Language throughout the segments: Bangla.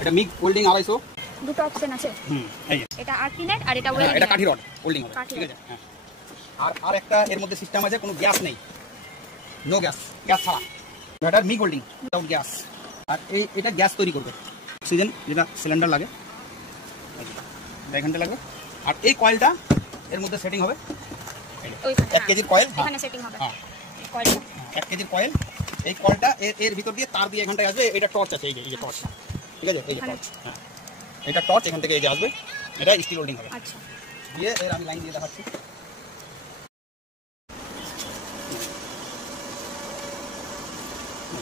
এটা মিগ ওয়েল্ডিং 250 দুটো অপশন আছে। এই এটা আর্কি নেট আর এটা ওয়েল্ডিং। এটা কাঠি রড ওয়েল্ডিং হবে, ঠিক আছে। হ্যাঁ, আর একটা এর মধ্যে সিস্টেম আছে, কোনো গ্যাস নেই, নো গ্যাস, গ্যাস ছাড়া। এটা মিগ ওয়েল্ডিং উইদাউট গ্যাস। আর এটা গ্যাস তৈরি করবে, অক্সিজেন যেটা সিলিন্ডার লাগে এখানটা লাগবে। আর এই কয়েলটা এর মধ্যে সেটিং হবে, 1 কেজির কয়েল এখানে সেটিং হবে। হ্যাঁ, এই কয়েলটা 1 কেজির কয়েল। এই কয়েলটা এর ভিতর দিয়ে তার দিয়ে এখানটায় আসবে। এটা টর্চ আছে, এই যে টর্চ, ঠিক আছে, এই যে টর্চ। হ্যাঁ, এটা টর্চ এখান থেকে এই যে আসবে, এটা স্টিল ওয়েল্ডিং হবে। আচ্ছা, দিয়ে এর আমি লাইন দিয়ে দেখাচ্ছি।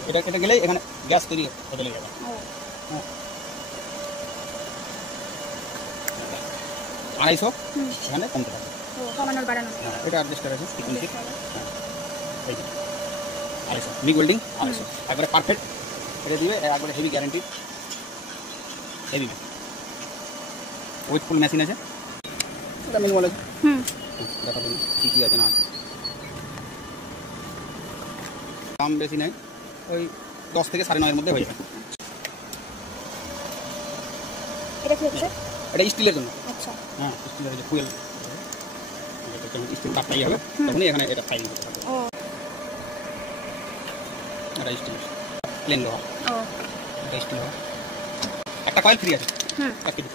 এটা গেলে এখানে গ্যাস তৈরি হতে লেগে যাবে। হ্যাঁ, 250 এখানে কমতে পারবে। কমানোর বাড়ানো। হ্যাঁ, এটা অ্যাডজাস্টার আছে ফ্রিকোয়েন্সি। এই যে 250 মিগ ওয়েল্ডিং 250 একবারে পারফেক্ট। এটা দিবে একবারে heavy guarantee, heavy weightful machine আছে। এটা ম্যানুয়াল আছে, দেখা দিন কী আছে না আছে। দাম বেশি নেই, ওই 10 থেকে 9.5 এর মধ্যে হয়ে যাবে। এটা কি হচ্ছে? এটা স্টিলের জন্য। আচ্ছা, হ্যাঁ, স্টিলের যে ফুয়েল স্টিল তাপটাই হবে, তখনই এখানে এটা ফায়ারিং করতে পারবে। এটা স্টিল প্লেন লোহা, এটা স্টিল লোহা। একটা কয়েল ফ্রি আছে 1 কেজি।